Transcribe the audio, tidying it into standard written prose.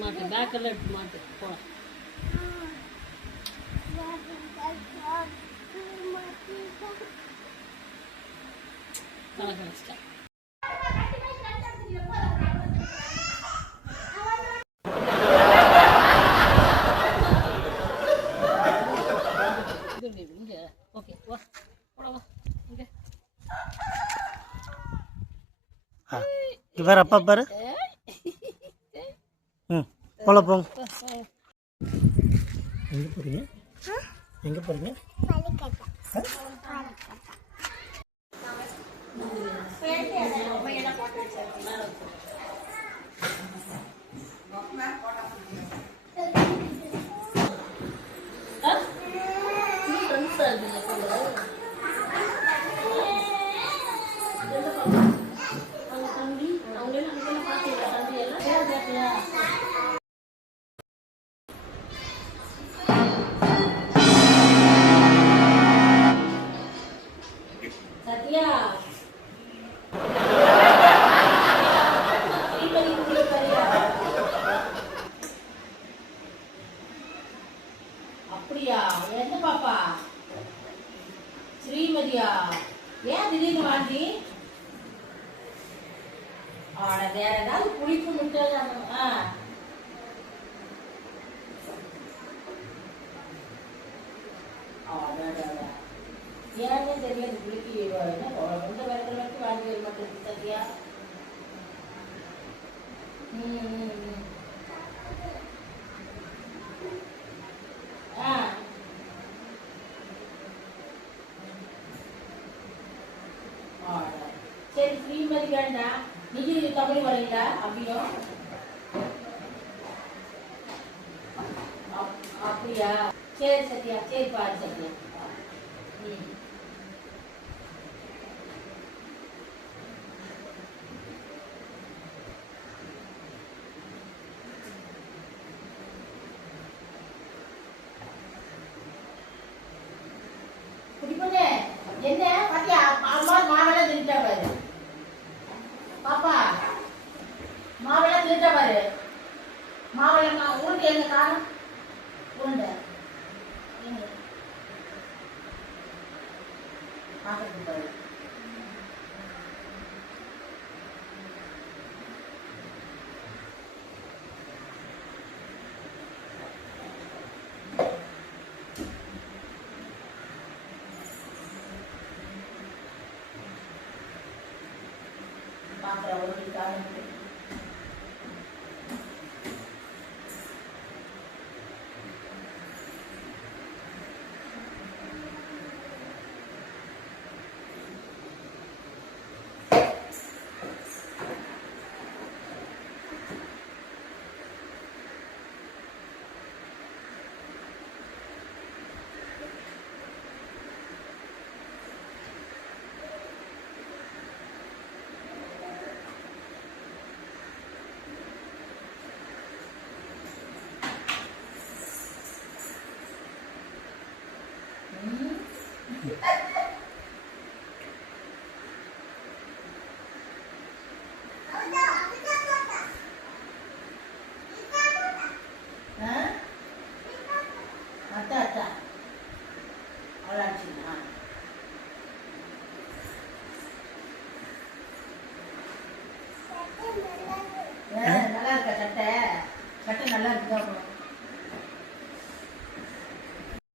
மாட்டு பேக்கெல்லாம் எடுத்து மாட்டு போ. கலக்க வச்சிட்டேன். இங்க ஓகே வா போடவா இங்க. இவர் அப்பா பாரு. போல போங்க. எங்கே போகிறீங்க? எங்கே போகிறீங்க? அப்படியா? எந்த பாப்பா? ஸ்ரீமதியா? ஏன் திடீர்னு வாண்டி? ஆட வேற ஏதாவது புளிப்பு முட்டை. ஏன்னே தெரியாது புளிக்கு எந்த வேலை வரைக்கும் வாங்கி வர மாட்டேங்குது சத்யா. சரி ஸ்ரீமதி வேண்டாம். நீங்க தமிழ் வரீங்களா? அப்படியும் அப்படியா? சரி சத்யா, சரி பாரு சத்யா. குடிப்பண்ணே என்ன பாத்தியா? அம்மா மாவெல்லாம் திருட்டா பாரு. பாப்பா மாவெல்லாம் திருட்டா பாரு. மாவெல்லாம் உருண்டு எங்க காரம் உருண்டை பாக்குறது பாரு. பாக்குற ஒரு காரம் நல்லா இருக்கா? சட்டை சட்டை நல்லா இருக்குதா?